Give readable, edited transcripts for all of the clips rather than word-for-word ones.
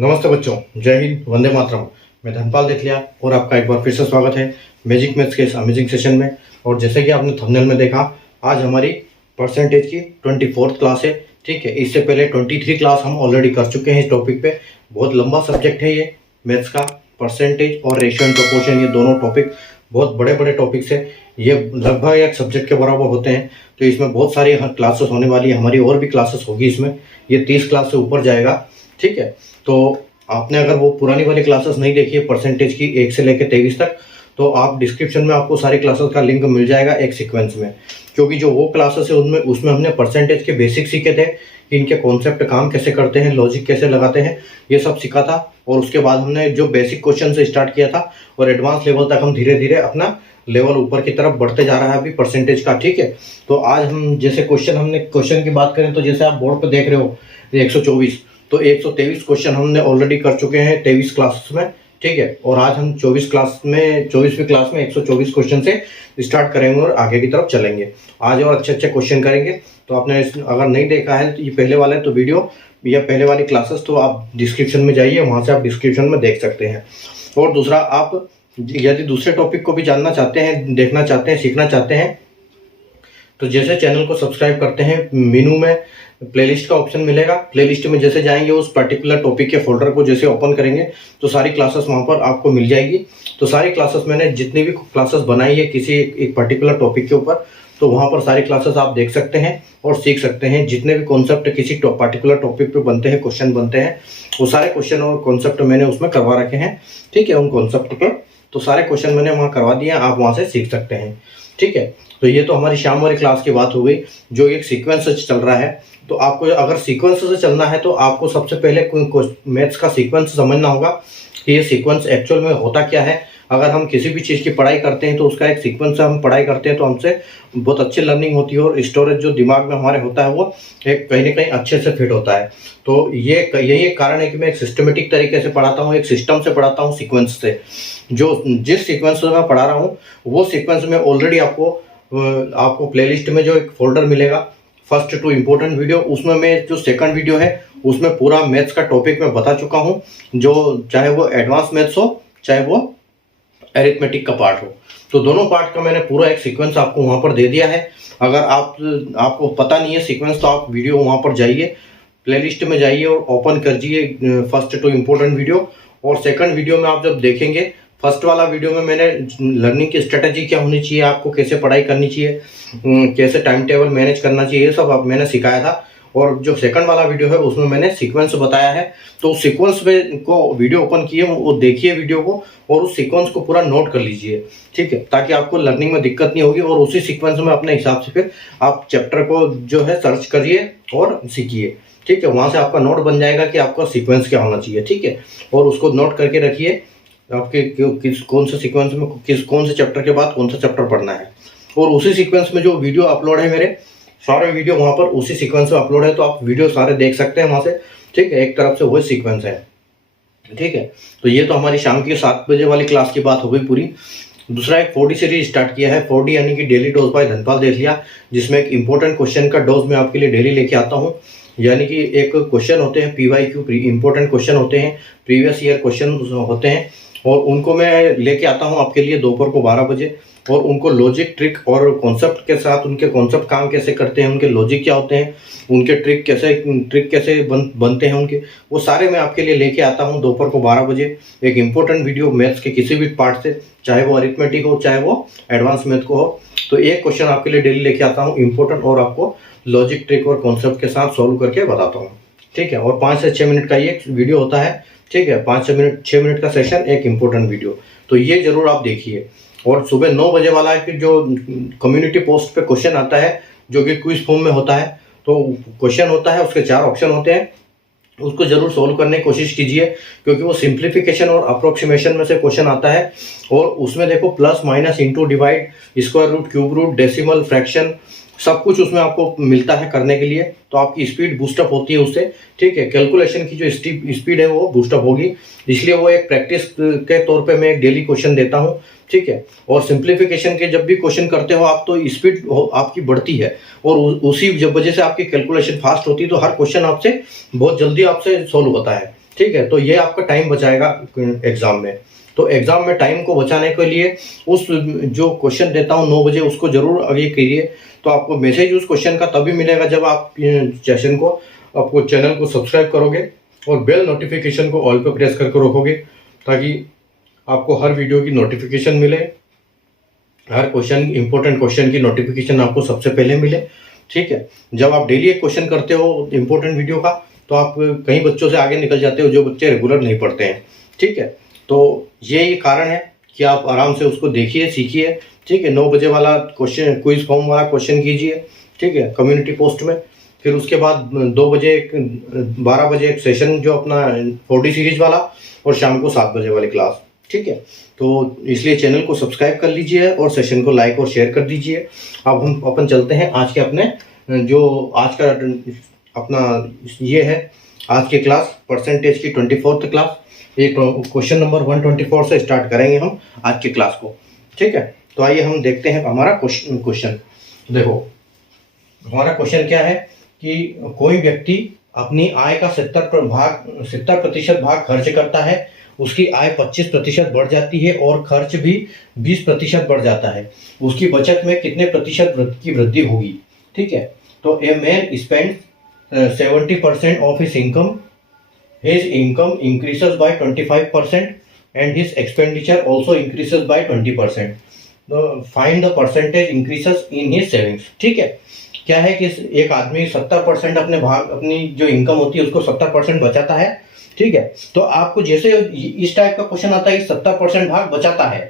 नमस्ते बच्चों, जय हिंद, वंदे मातरम। मैं धनपाल देखलिया और आपका एक बार फिर से स्वागत है मैजिक मैथ्स के इस अमेजिंग सेशन में। और जैसे कि आपने थंबनेल में देखा, आज हमारी परसेंटेज की 24th क्लास है। ठीक है, इससे पहले 23 क्लास हम ऑलरेडी कर चुके हैं इस टॉपिक पे। बहुत लंबा सब्जेक्ट है ये मैथ्स का। परसेंटेज और रेशियो एंड प्रोपोर्शन, ये दोनों टॉपिक बहुत बड़े बड़े टॉपिक्स है। ये लगभग एक सब्जेक्ट के बराबर होते हैं। तो इसमें बहुत सारी क्लासेस होने वाली है, हमारी और भी क्लासेस होगी इसमें। ये 30 क्लास से ऊपर जाएगा। ठीक है, तो आपने अगर वो पुरानी वाली क्लासेस नहीं देखी है परसेंटेज की 1 से लेकर 23 तक, तो आप डिस्क्रिप्शन में आपको सारी क्लासेस का लिंक मिल जाएगा एक सीक्वेंस में। क्योंकि जो वो क्लासेस है उनमें उसमें हमने परसेंटेज के बेसिक सीखे थे कि इनके कॉन्सेप्ट काम कैसे करते हैं, लॉजिक कैसे लगाते हैं, ये सब सीखा था। और उसके बाद हमने जो बेसिक क्वेश्चन से स्टार्ट किया था और एडवांस लेवल तक हम धीरे धीरे अपना लेवल ऊपर की तरफ बढ़ते जा रहा है अभी परसेंटेज का। ठीक है, तो आज हम जैसे क्वेश्चन की बात करें तो जैसे आप बोर्ड पर देख रहे हो 124, तो 123 क्वेश्चन हमने ऑलरेडी कर चुके हैं 23 क्लास में। ठीक है, और आज हम 24वीं क्लास में 124 क्वेश्चन से स्टार्ट करेंगे और आगे की तरफ चलेंगे। आज और अच्छे अच्छे क्वेश्चन करेंगे। तो आपने अगर नहीं देखा है तो ये पहले वाला है तो वीडियो या पहले वाली क्लासेस, तो आप डिस्क्रिप्शन में जाइए, वहाँ से आप डिस्क्रिप्शन में देख सकते हैं। और दूसरा, आप यदि दूसरे टॉपिक को भी जानना चाहते हैं, देखना चाहते हैं, सीखना चाहते हैं, तो जैसे चैनल को सब्सक्राइब करते हैं, मेनू में प्लेलिस्ट का ऑप्शन मिलेगा। प्लेलिस्ट में जैसे जाएंगे, उस पर्टिकुलर टॉपिक के फोल्डर को जैसे ओपन करेंगे तो सारी क्लासेस वहां पर आपको मिल जाएगी। तो सारी क्लासेस मैंने जितनी भी क्लासेस बनाई है किसी एक पर्टिकुलर टॉपिक के ऊपर, तो वहां पर सारी क्लासेस आप देख सकते हैं और सीख सकते हैं। जितने भी कॉन्सेप्ट किसी पर्टिकुलर टॉपिक पे बनते हैं, क्वेश्चन बनते हैं, वो सारे क्वेश्चन और कॉन्सेप्ट मैंने उसमें करवा रखे हैं। ठीक है, उन कॉन्सेप्ट पे तो सारे क्वेश्चन मैंने वहाँ करवा दिए, आप वहाँ से सीख सकते हैं। ठीक है, तो ये तो हमारी शाम वाली क्लास की बात हो गई जो एक सीक्वेंस से चल रहा है। तो आपको अगर सीक्वेंस से चलना है तो आपको सबसे पहले मैथ्स का सीक्वेंस समझना होगा कि ये सीक्वेंस एक्चुअल में होता क्या है। अगर हम किसी भी चीज़ की पढ़ाई करते हैं तो उसका एक सीक्वेंस से हम पढ़ाई करते हैं तो हमसे बहुत अच्छी लर्निंग होती है और स्टोरेज जो दिमाग में हमारे होता है वो एक कहीं ना कहीं अच्छे से फिट होता है। तो यही एक कारण है कि मैं एक सिस्टमेटिक तरीके से पढ़ाता हूँ, एक सिस्टम से पढ़ाता हूँ, सीक्वेंस से। जो जिस सीक्वेंस से मैं पढ़ा रहा हूँ वो सीक्वेंस में ऑलरेडी आपको प्लेलिस्ट में जो एक फोल्डर मिलेगा, फर्स्ट टू इम्पोर्टेंट वीडियो, उसमें मैं जो सेकंड वीडियो है उसमें पूरा मैथ्स का टॉपिक मैं बता चुका हूँ। जो चाहे वो एडवांस मैथ्स हो, चाहे वो एरिथमेटिक का पार्ट हो, तो दोनों पार्ट का मैंने पूरा एक सीक्वेंस आपको वहाँ पर दे दिया है। अगर आपको पता नहीं है सीक्वेंस, तो आप वीडियो वहाँ पर जाइए, प्लेलिस्ट में जाइए और ओपन कर दीजिए फर्स्ट टू इम्पोर्टेंट वीडियो। और सेकंड वीडियो में आप जब देखेंगे, फर्स्ट वाला वीडियो में मैंने लर्निंग की स्ट्रेटजी क्या होनी चाहिए, आपको कैसे पढ़ाई करनी चाहिए, कैसे टाइम टेबल मैनेज करना चाहिए, ये सब मैंने सिखाया था। और जो सेकंड वाला वीडियो है उसमें मैंने सीक्वेंस बताया है। तो उस सीक्वेंस में को वीडियो ओपन किए, वो देखिए वीडियो को और उस सीक्वेंस को पूरा नोट कर लीजिए। ठीक है, ताकि आपको लर्निंग में दिक्कत नहीं होगी। और उसी सीक्वेंस में अपने हिसाब से फिर आप चैप्टर को जो है सर्च करिए और सीखिए। ठीक है, वहाँ से आपका नोट बन जाएगा कि आपका सीक्वेंस क्या होना चाहिए। ठीक है, और उसको नोट करके रखिए आपके कौन से सीक्वेंस में कौन से चैप्टर के बाद कौन सा चैप्टर पढ़ना है। और उसी सीक्वेंस में जो वीडियो अपलोड है, मेरे सारे वीडियो वहाँ पर उसी सीक्वेंस में अपलोड है, तो आप वीडियो सारे देख सकते हैं वहाँ से। ठीक है, एक तरफ से वही सीक्वेंस है। ठीक है, तो ये तो हमारी शाम की 7 बजे वाली क्लास की बात हो गई पूरी। दूसरा एक 4D सीरीज स्टार्ट किया है, 4D यानी कि डेली डोज बाय धनपाल देखलिया, जिसमें एक इंपॉर्टेंट क्वेश्चन का डोज मैं आपके लिए डेली लेके आता हूँ। यानी कि एक क्वेश्चन होते हैं PYQ, इंपॉर्टेंट क्वेश्चन होते हैं, प्रीवियस ईयर क्वेश्चन होते हैं, और उनको मैं लेके आता हूँ आपके लिए दोपहर को 12 बजे। और उनको लॉजिक, ट्रिक और कॉन्सेप्ट के साथ, उनके कॉन्सेप्ट काम कैसे करते हैं, उनके लॉजिक क्या होते हैं, उनके ट्रिक कैसे बनते हैं उनके, वो सारे मैं आपके लिए लेके आता हूँ दोपहर को 12 बजे। एक इंपॉर्टेंट वीडियो मैथ्स के किसी भी पार्ट से, चाहे वो अरिथमेटिक हो चाहे वो एडवांस मैथ को हो, तो एक क्वेश्चन आपके लिए डेली लेके आता हूँ इंपॉर्टेंट, और आपको लॉजिक, ट्रिक और कॉन्सेप्ट के साथ सॉल्व करके बताता हूँ। ठीक है, और 5 से 6 मिनट का ये वीडियो होता है। ठीक है, 6 मिनट का सेशन, एक इम्पोर्टेंट वीडियो, तो ये जरूर आप देखिए। और सुबह 9 बजे वाला है कि जो कम्युनिटी पोस्ट पे क्वेश्चन आता है, जो कि क्विज फॉर्म में होता है, तो क्वेश्चन होता है, उसके 4 ऑप्शन होते हैं, उसको जरूर सोल्व करने की कोशिश कीजिए। क्योंकि वो सिंप्लीफिकेशन और अप्रोक्सीमेशन में से क्वेश्चन आता है। और उसमें देखो plus minus, into, divide, square root, cube root, decimal, fraction, सब कुछ उसमें आपको मिलता है करने के लिए। तो आपकी स्पीड बूस्टअप होती है उससे। ठीक है, कैलकुलेशन की जो स्पीड है वो बूस्टअप होगी, इसलिए वो एक प्रैक्टिस के तौर पे मैं एक डेली क्वेश्चन देता हूँ। ठीक है, और सिंप्लीफिकेशन के जब भी क्वेश्चन करते हो आप, तो स्पीड आपकी बढ़ती है और उसी जब वजह से आपकी कैलकुलेशन फास्ट होती है, तो हर क्वेश्चन आपसे बहुत जल्दी आपसे सोल्व होता है। ठीक है। तो ये आपका टाइम बचाएगा एग्जाम में। तो एग्जाम में टाइम को बचाने के लिए उस जो क्वेश्चन देता हूँ 9 बजे उसको जरूर आगे कीजिए। तो आपको मैसेज उस क्वेश्चन का तभी मिलेगा जब आप सेशन को आपको चैनल को सब्सक्राइब करोगे और बेल नोटिफिकेशन को ऑल पे प्रेस करके रखोगे, ताकि आपको हर वीडियो की नोटिफिकेशन मिले, हर क्वेश्चन इंपॉर्टेंट क्वेश्चन की नोटिफिकेशन आपको सबसे पहले मिले। ठीक है। जब आप डेली एक क्वेश्चन करते हो इंपॉर्टेंट वीडियो का, तो आप कई बच्चों से आगे निकल जाते हो जो बच्चे रेगुलर नहीं पढ़ते हैं। ठीक है। तो ये कारण है कि आप आराम से उसको देखिए, सीखिए। ठीक है। 9 बजे वाला क्वेश्चन क्विज फॉर्म वाला क्वेश्चन कीजिए। ठीक है, कम्युनिटी पोस्ट में। फिर उसके बाद 2 बजे 12 बजे एक सेशन जो अपना 4D सीरीज वाला, और शाम को 7 बजे वाली क्लास। ठीक है। तो इसलिए चैनल को सब्सक्राइब कर लीजिए और सेशन को लाइक और शेयर कर दीजिए। अब हम अपन चलते हैं आज के अपने जो आज का अपना ये है आज की क्लास परसेंटेज की 24th क्लास। एक क्वेश्चन नंबर 124 से स्टार्ट करेंगे हम आज की क्लास को। ठीक है। तो आइए हम देखते हैं हमारा क्वेश्चन। देखो हमारा क्वेश्चन क्या है कि कोई व्यक्ति अपनी आय का 70% भाग खर्च करता है, उसकी आय 25% बढ़ जाती है और खर्च भी 20% बढ़ जाता है। उसकी बचत में कितने प्रतिशत की वृद्धि होगी। ठीक है। तो a man spend 70% of his income increases by 25% and his expenditure also increases by 20%. Find the percentage increases in his savings. ठीक है। क्या है कि एक आदमी 70% अपनी जो इनकम होती है उसको 70% बचाता है। ठीक है। तो आपको जैसे इस टाइप का क्वेश्चन आता है 70% भाग बचाता है,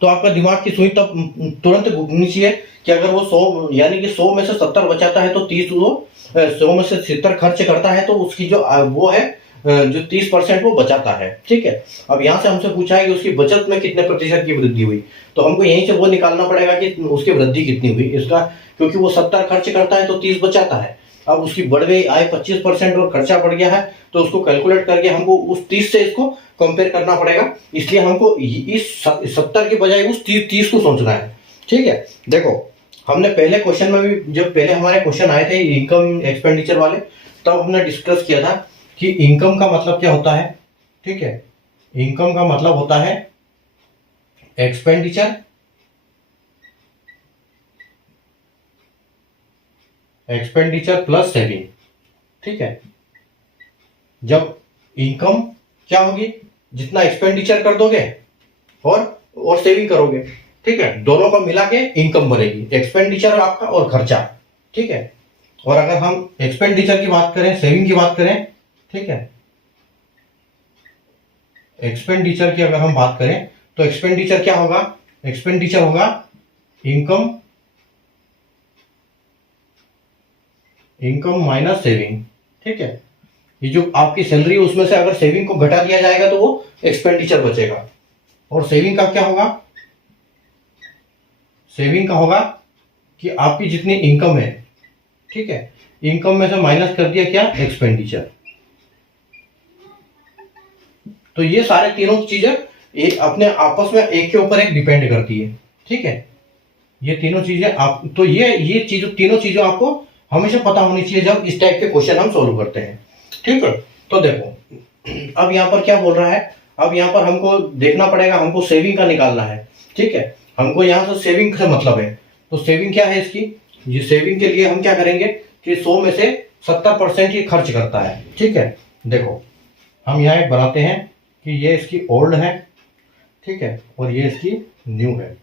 तो आपका दिमाग की सुई तब तुरंत घूमनी चाहिए कि अगर वो 100 यानी कि 100 में से 70 बचाता है तो 30 वो 100 में से 70 खर्च करता है, तो उसकी जो वो है जो 30% वो बचाता है। ठीक है। अब यहाँ से हमसे पूछा है कि उसकी बचत में कितने प्रतिशत की वृद्धि हुई, तो हमको यहीं से वो निकालना पड़ेगा कि उसकी वृद्धि कितनी हुई इसका, क्योंकि वो 70 खर्च करता है तो 30 बचाता है। अब उसकी बढ़ गई आय 25% और खर्चा बढ़ गया है, तो उसको कैलकुलेट करके हमको उस 30 से इसको कंपेयर करना पड़ेगा। इसलिए हमको इस 70 के बजाय उस 30 को सोचना है। ठीक है। देखो हमने पहले क्वेश्चन में भी, जब पहले हमारे क्वेश्चन आए थे इनकम एक्सपेंडिचर वाले, तब हमने डिस्कस किया था कि इनकम का मतलब क्या होता है। ठीक है। इनकम का मतलब होता है एक्सपेंडिचर प्लस सेविंग। ठीक है। जब इनकम क्या होगी, जितना एक्सपेंडिचर कर दोगे और सेविंग करोगे, ठीक है, दोनों को मिला के इनकम बनेगी, एक्सपेंडिचर आपका और खर्चा। ठीक है। और अगर हम एक्सपेंडिचर की बात करें, सेविंग की बात करें, ठीक है, एक्सपेंडिचर की अगर हम बात करें तो एक्सपेंडिचर क्या होगा, एक्सपेंडिचर होगा इनकम माइनस सेविंग। ठीक है। ये जो आपकी सैलरी है उसमें से अगर सेविंग को घटा दिया जाएगा तो वो एक्सपेंडिचर बचेगा। और सेविंग का क्या होगा, सेविंग का होगा कि आपकी जितनी इनकम है, ठीक है, इनकम में से माइनस कर दिया क्या, एक्सपेंडिचर। तो ये सारे तीनों चीजें एक अपने आपस में एक के ऊपर एक डिपेंड करती है। ठीक है। ये तीनों चीजें आप, तो ये तीनों चीजें आपको हमेशा पता होनी चाहिए जब इस टाइप के क्वेश्चन हम सॉल्व करते हैं। ठीक है। तो देखो अब यहाँ पर क्या बोल रहा है, अब यहाँ पर हमको देखना पड़ेगा, हमको सेविंग का निकालना है। ठीक है। हमको यहाँ से सेविंग से मतलब है, तो सेविंग क्या है इसकी, ये सेविंग के लिए हम क्या करेंगे कि 100 में से 70% ही खर्च करता है। ठीक है। देखो हम यहाँ एक बनाते हैं कि ये इसकी ओल्ड है, ठीक है, और ये इसकी न्यू है।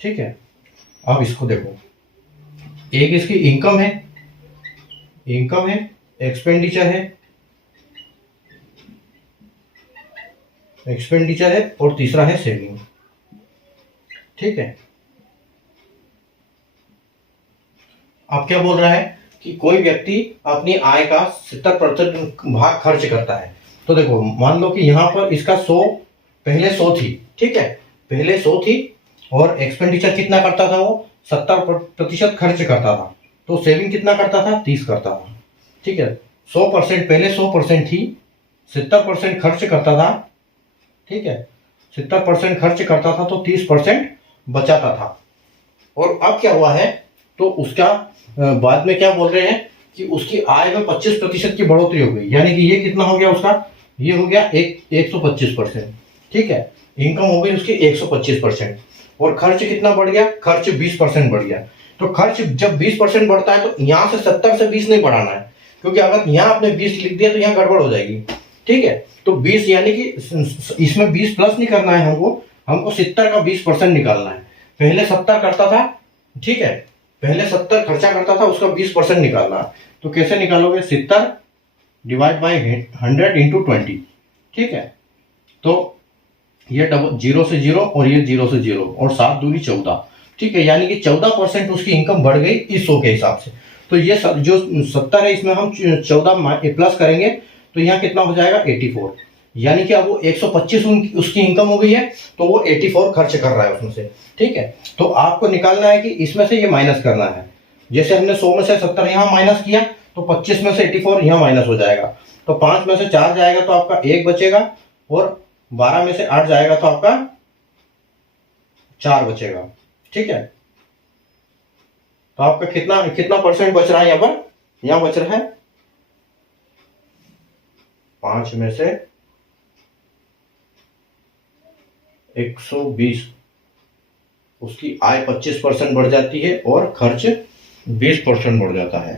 ठीक है। अब इसको देखो, एक इसकी इनकम है, एक्सपेंडिचर है और तीसरा है सेविंग। ठीक है। अब क्या बोल रहा है कि कोई व्यक्ति अपनी आय का 70% भाग खर्च करता है। तो देखो मान लो कि यहाँ पर इसका 100 पहले 100 थी। ठीक है। पहले 100 थी और एक्सपेंडिचर कितना करता था, वो 70% खर्च करता था, तो सेविंग कितना करता था, 30 करता था। ठीक है। 100% पहले 100% थी, 70% खर्च करता था। ठीक है। 70% खर्च करता था तो 30% बचाता था। और अब क्या हुआ है, तो उसका बाद में क्या बोल रहे हैं कि उसकी आय में 25% की बढ़ोतरी हो गई, यानी कि ये कितना हो गया उसका, ये हो गया 125%। ठीक है, इनकम हो गई उसकी 125%। और खर्च कितना बढ़ गया, खर्च 20% बढ़ गया। तो खर्च जब 20% बढ़ता है तो यहां से 70 से 20 नहीं बढ़ाना है, क्योंकि अगर यहां आपने 20 लिख दिया तो यहां गड़बड़ हो जाएगी। ठीक है, तो 20 यानी कि इसमें 20 प्लस नहीं करना है हमको, हमको 70 का 20% निकालना है। पहले 70 करता था, ठीक है, पहले 70 खर्चा करता था, उसका 20% निकालना है। तो कैसे निकालोगे, 70 डिवाइड बाई 100 इंटू 20। ठीक है, तो ये डबल, 0 से 0 और ये 0 से 0 और 7 दूनी 14। ठीक है, यानी कि 14% उसकी इनकम बढ़ गई इस 100 के हिसाब से। तो ये जो 70 है इसमें हम 14 प्लस करेंगे तो यहाँ कितना हो जाएगा 84। यानी कि अब वो 125 उसकी इनकम हो गई है, तो वो 84 खर्च कर रहा है उसमें से। ठीक है, तो आपको निकालना है कि इसमें से ये माइनस करना है। जैसे हमने 100 में से 70 यहाँ माइनस किया, तो 25 में से 84 यहाँ माइनस हो जाएगा। तो 5 में से 4 जाएगा तो आपका 1 बचेगा, और 12 में से 8 जाएगा तो आपका 4 बचेगा। ठीक है, तो आपका कितना कितना परसेंट बच रहा है यहाँ पर, यहाँ बच रहा है 5 में से 120। उसकी आय 25% बढ़ जाती है और खर्च 20% बढ़ जाता है।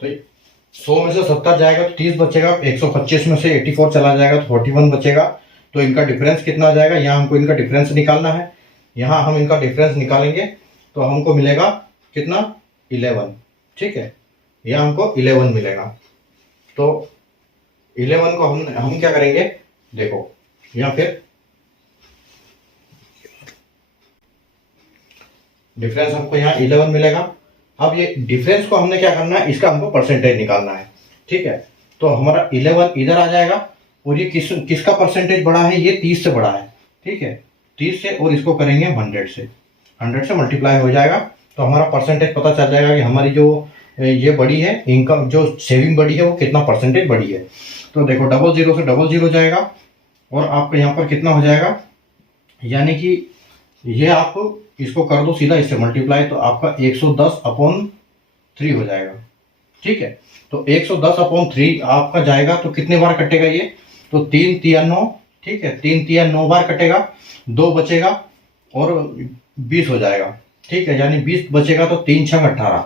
तो 100 में से 70 जाएगा तो 30 बचेगा, 125 में से 84 चला जाएगा तो 41 बचेगा। तो इनका डिफरेंस कितना आ जाएगा, यहाँ हमको इनका डिफरेंस निकालना है। यहाँ हम इनका डिफरेंस निकालेंगे तो हमको मिलेगा कितना, 11। ठीक है, यहाँ हमको 11 मिलेगा। तो 11 को हम क्या करेंगे, देखो यहाँ फिर डिफरेंस हमको यहाँ 11 मिलेगा। अब ये डिफरेंस को हमने क्या करना है, इसका हमको परसेंटेज निकालना है। ठीक है, तो हमारा 11 इधर आ जाएगा, और ये किसका परसेंटेज बड़ा है, ये 30 से बड़ा है। ठीक है, 30 से, और इसको करेंगे 100 से, 100 से मल्टीप्लाई हो जाएगा तो हमारा परसेंटेज पता चल जाएगा कि हमारी जो ये बड़ी है इनकम, जो सेविंग बड़ी है वो कितना परसेंटेज बड़ी है। तो देखो 00 से 00 जाएगा, और आपका यहाँ पर कितना हो जाएगा, यानी कि ये आप इसको कर दो सीधा इससे मल्टीप्लाई, तो आपका 110/3 हो जाएगा। ठीक है, तो 110/3 आपका जाएगा तो कितने बार कटेगा ये, तो 3 तिया 9। ठीक है, 3 तिया 9 बार कटेगा, 2 बचेगा और 20 हो जाएगा। ठीक है, यानी 20 बचेगा तो 3 छंग 18,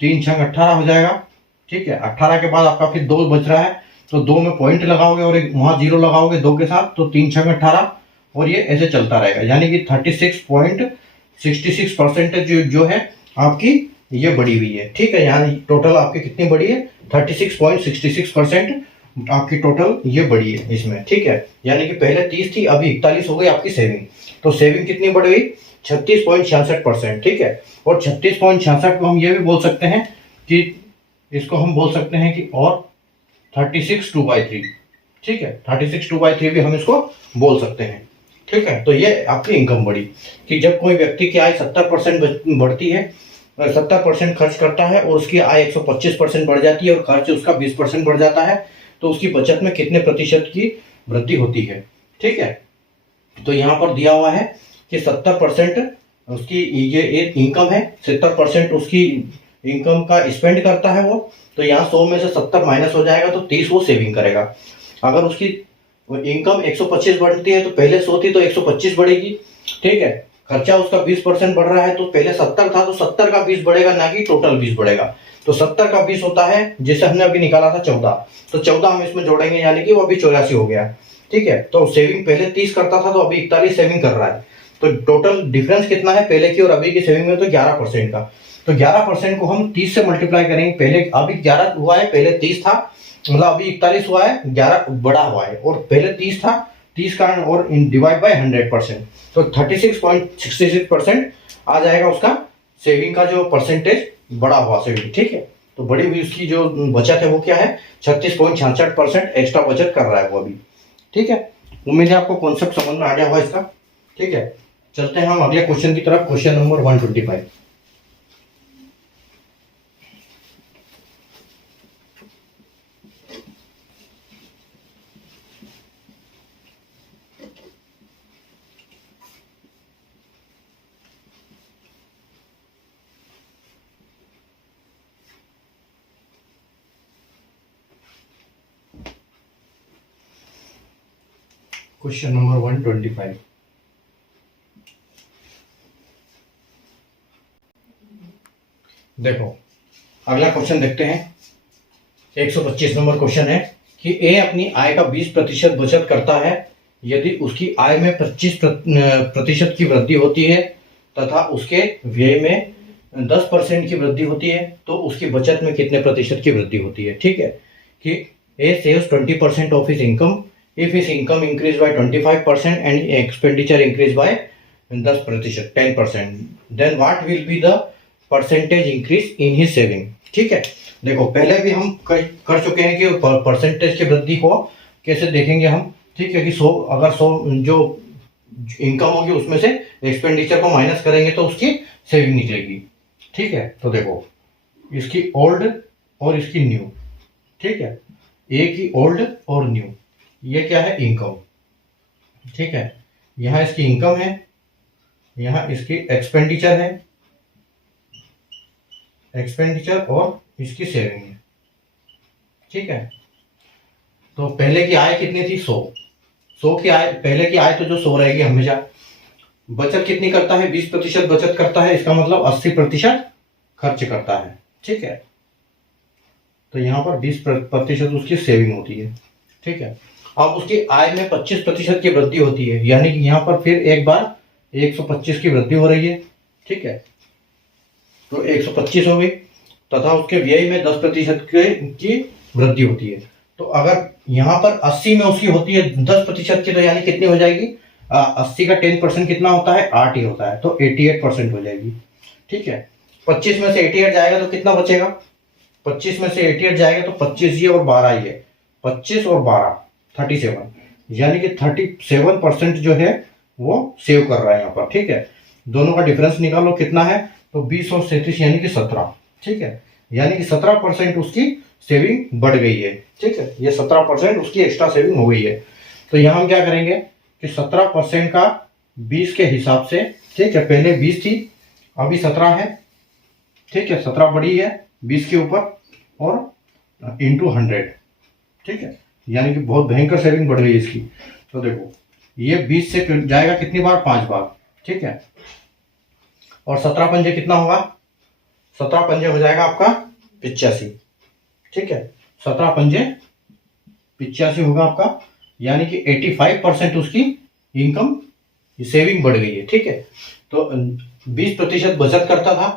3 छंग 18 हो जाएगा। ठीक है, 18 के बाद आपका फिर 2 बच रहा है, तो 2 में पॉइंट लगाओगे और एक वहां 0 लगाओगे 2 के साथ, तो 3 छंग 18, और ये ऐसे चलता रहेगा। यानी कि 36.66% जो है आपकी ये बढ़ी हुई है। ठीक है, यहाँ टोटल आपकी कितनी बढ़ी है, 36.66% आपकी टोटल ये बढ़ी है इसमें। ठीक है, यानी कि पहले 30 थी, अभी 41 हो गई आपकी सेविंग। तो सेविंग कितनी बढ़ गई, 36.66%। ठीक है, और 36.66 को हम ये भी बोल सकते हैं कि इसको हम बोल सकते हैं कि और 36/2/3। ठीक है, 36/2/3 भी हम इसको बोल सकते हैं। ठीक है, तो ये आपकी इनकम बढ़ी, कि जब कोई व्यक्ति की आय 70% बढ़ती है, 70% खर्च करता है, और उसकी आय 125% बढ़ जाती है, और खर्च उसका 20% बढ़ जाता है, तो उसकी बचत में कितने प्रतिशत की वृद्धि होती है। ठीक है, तो यहाँ पर दिया हुआ है कि 70% उसकी ये एक इनकम है, 70% उसकी इनकम का स्पेंड करता है वो। तो यहाँ 100 में से 70 माइनस हो जाएगा तो 30 वो सेविंग करेगा। अगर उसकी इनकम 125 बढ़ती है तो पहले 100 थी तो 125 बढ़ेगी। ठीक है, खर्चा उसका 20% बढ़ रहा है, तो पहले 70 था तो 70 का 20 बढ़ेगा, ना कि टोटल 20 बढ़ेगा। तो 70 का 20 होता है, जैसे हमने अभी निकाला था 14, तो 14 हम इसमें जोड़ेंगे, यानी कि वो अभी 84 हो गया। ठीक है, तो सेविंग पहले 30 करता था तो अभी 41 सेविंग कर रहा है। तो टोटल डिफरेंस कितना है पहले की और अभी की सेविंग में, तो 11% का। तो 11% को हम 30 से मल्टीप्लाई करेंगे। पहले अभी 11 हुआ है, पहले 30 था, मतलब अभी 41 हुआ है, 11 बड़ा हुआ है, और पहले 30 था, 30 का और डिवाइड बाय 100%, तो 36.66% आ जाएगा उसका सेविंग का जो परसेंटेज बड़ा हुआ सेविंग। ठीक है, तो बड़ी हुई उसकी जो बचत है वो क्या है, 36.66% एक्स्ट्रा बचत कर रहा है वो अभी। ठीक है, उम्मीद है आपको कॉन्सेप्ट समझ में आ गया होगा इसका। ठीक है, चलते हैं हम अगले क्वेश्चन की तरफ, क्वेश्चन नंबर 125। Question number 125। देखो अगला क्वेश्चन देखते हैं। 125 नंबर क्वेश्चन है कि ए अपनी आय का 20% बचत करता है। यदि उसकी आय में 25% की वृद्धि होती है तथा उसके व्यय में 10% की वृद्धि होती है तो उसकी बचत में कितने प्रतिशत की वृद्धि होती है। ठीक है कि A saves 20% of his income if his income increase by 25% and expenditure increase by 10%, 10%, then what will be the percentage increase in his saving. ठीक है, देखो पहले भी हम कर चुके हैं कि परसेंटेज की वृद्धि को कैसे देखेंगे हम। ठीक है कि 100 अगर 100 जो इनकम होगी उसमें से एक्सपेंडिचर को माइनस करेंगे तो उसकी सेविंग निकलेगी। ठीक है, तो देखो इसकी ओल्ड और इसकी न्यू। ठीक है, ए की ओल्ड और न्यू, ये क्या है इनकम। ठीक है, यहाँ इसकी इनकम है, यहाँ इसकी एक्सपेंडिचर है, एक्सपेंडिचर और इसकी सेविंग है। ठीक है, तो पहले की आय कितनी थी 100 की आय, पहले की आय तो जो 100 रहेगी हमेशा। बचत कितनी करता है 20% बचत करता है, इसका मतलब 80% खर्च करता है। ठीक है, तो यहाँ पर 20% उसकी सेविंग होती है। ठीक है, अब उसकी आय में 25% की वृद्धि होती है, यानी कि यहाँ पर फिर एक बार 125 की वृद्धि हो रही है। ठीक है, तो 125 हो गई तथा उसके व्यय में 10% की वृद्धि होती है। तो अगर यहाँ पर 80 में उसकी होती है 10% की, तो यानी कितनी हो जाएगी 80 का 10% कितना होता है 8 ही होता है, तो 88% हो जाएगी। ठीक है, 25 में से 88 जाएगा तो कितना बचेगा, 25 में से 88 जाएगा तो 25 ये और 12 ये, 25 और 12 37, यानी कि 37% जो है वो सेव कर रहा है यहाँ पर। ठीक है, दोनों का डिफरेंस निकालो कितना है, तो 20 और 37 यानी कि 17। ठीक है, यानी कि 17% उसकी सेविंग बढ़ गई है। ठीक है, ये 17% उसकी एक्स्ट्रा सेविंग हो गई है। तो यहाँ हम क्या करेंगे कि 17% का 20 के हिसाब से, ठीक है पहले 20 थी अभी 17 है। ठीक है, 17 बढ़ी है 20 के ऊपर और इंटू 100। ठीक है, यानी कि बहुत भयंकर सेविंग बढ़ गई इसकी। तो देखो ये 20 से जाएगा कितनी बार 5 बार। ठीक है, और 17 पंजे कितना होगा, 17 पंजे हो जाएगा आपका 85। ठीक है, 17 पंजे 85 होगा आपका, यानी कि 85% उसकी इनकम सेविंग बढ़ गई है। ठीक है, तो 20% बचत करता था।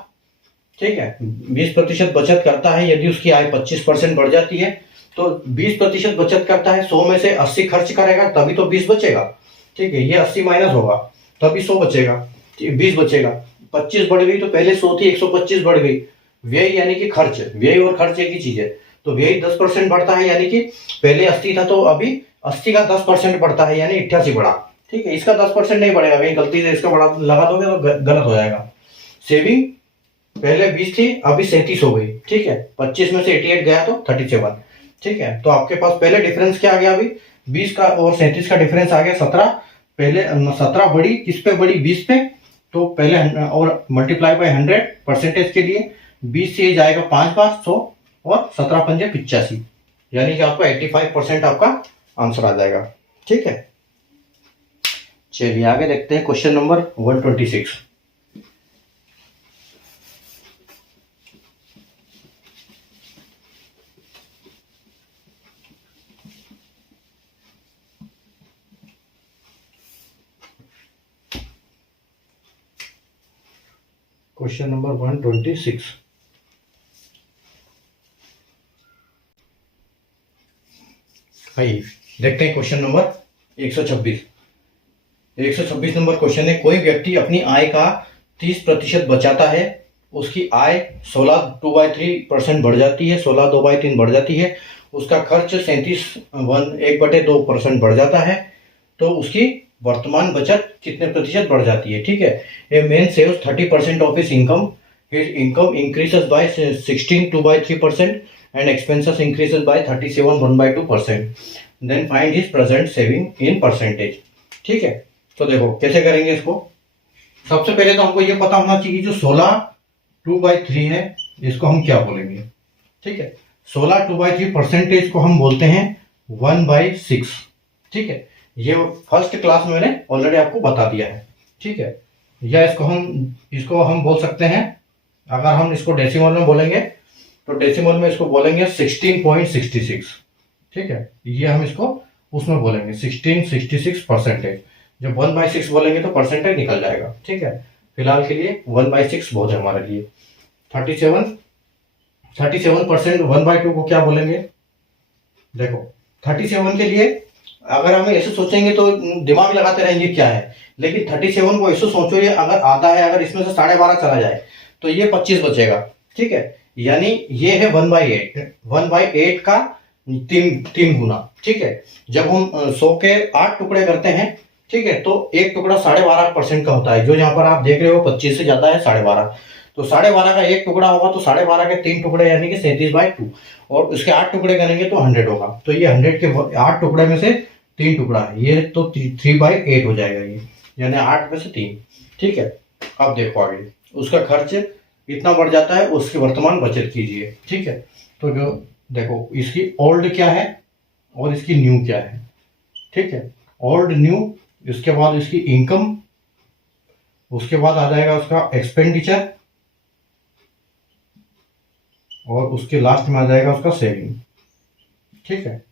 ठीक है, 20% बचत करता है, यदि उसकी आय 25% बढ़ जाती है तो 20% बचत करता है, 100 में से 80 खर्च करेगा तभी तो 20 बचेगा। ठीक है, ये 80 माइनस होगा तभी 100 बचेगा, 20 बचेगा। 25 बढ़ गई तो पहले 100 थी 125 बढ़ गई। व्यय यानी कि खर्च, व्यय और खर्च एक ही चीज है, तो व्यय 10% बढ़ता है, यानी कि पहले 80 था तो अभी 80 का 10% बढ़ता है, यानी 88 बढ़ा। ठीक है, इसका 10% नहीं बढ़ेगा, कहीं गलती से इसका बढ़ा लगा दोगे तो गलत हो जाएगा। सेविंग पहले 20 थी अभी 37 हो गई। ठीक है, 25 में से 88 गया तो 37। ठीक है, तो आपके पास पहले डिफरेंस क्या आ गया, अभी 20 का और 37 का डिफरेंस आ गया 17। पहले 17 बढ़ी किस पे बढ़ी 20 पे, तो पहले और मल्टीप्लाई बाय 100 परसेंटेज के लिए 20 से जाएगा 5 बार 100 और 17 पंजे 85, यानी कि आपका 85% आपका आंसर आ जाएगा। ठीक है, चलिए आगे देखते हैं क्वेश्चन नंबर 126। Question number 126। भाई देखते हैं क्वेश्चन नंबर 126। 126 नंबर क्वेश्चन है, कोई व्यक्ति अपनी आय का 30% बचाता है, उसकी आय 16 2/3% बढ़ जाती है, 16 2/3 बढ़ जाती है, उसका खर्च 37 1/2% बढ़ जाता है, तो उसकी वर्तमान बचत कितने प्रतिशत बढ़ जाती है। ठीक है, a man saves 30% of his income, his income increases by 16 2/3% and expenses increases by 37 1/2%, then find his present saving in percentage। ठीक है, तो देखो कैसे करेंगे इसको। सबसे पहले तो हमको ये पता होना चाहिए जो 16 2/3 है इसको हम क्या बोलेंगे। ठीक है, 16 2/3 परसेंटेज को हम बोलते हैं 1/6। ठीक है, ये फर्स्ट क्लास में मैंने ऑलरेडी आपको बता दिया है, ठीक है। या इसको हम बोल सकते हैं, अगर हम इसको डेसिमल में बोलेंगे तो डेसिमल में इसको बोलेंगे 16.66, ठीक है। ये हम इसको उसमें बोलेंगे 1666 परसेंटेज। जब 1/6 बोलेंगे तो परसेंटेज निकल जाएगा, ठीक है। फिलहाल के लिए 1/6 बहुत है हमारे लिए। 37% 1/2 को क्या बोलेंगे? देखो 37 के लिए अगर हम ऐसे सोचेंगे तो दिमाग लगाते रहेंगे क्या है, लेकिन 37 को ऐसे सोचो, ये अगर आधा है, अगर इसमें से 12.5 चला जाए तो ये 25 बचेगा, ठीक है। यानी ये है 1/8 का तीन गुना, ठीक है। जब हम 100 के 8 टुकड़े करते हैं, ठीक है, तो एक टुकड़ा 12.5% का होता है। जो यहाँ पर आप देख रहे हो 25 से ज्यादा है 12.5, तो 12.5 का एक टुकड़ा होगा तो 12.5 के 3 टुकड़े यानी कि 37/2, और उसके 8 टुकड़े करेंगे तो 100 होगा। तो ये 100 के 8 टुकड़े में से 3 टुकड़ा है, ये तो 3/8 हो जाएगा ये, यानी 8 में से 3, ठीक है। अब देखो आगे उसका खर्च इतना बढ़ जाता है, उसकी वर्तमान बचत कीजिए, ठीक है। तो जो देखो इसकी ओल्ड क्या है और इसकी न्यू क्या है, ठीक है। ओल्ड न्यू, इसके बाद इसकी इनकम, उसके बाद आ जाएगा उसका एक्सपेंडिचर, और उसके लास्ट में आ जाएगा उसका सेविंग, ठीक है।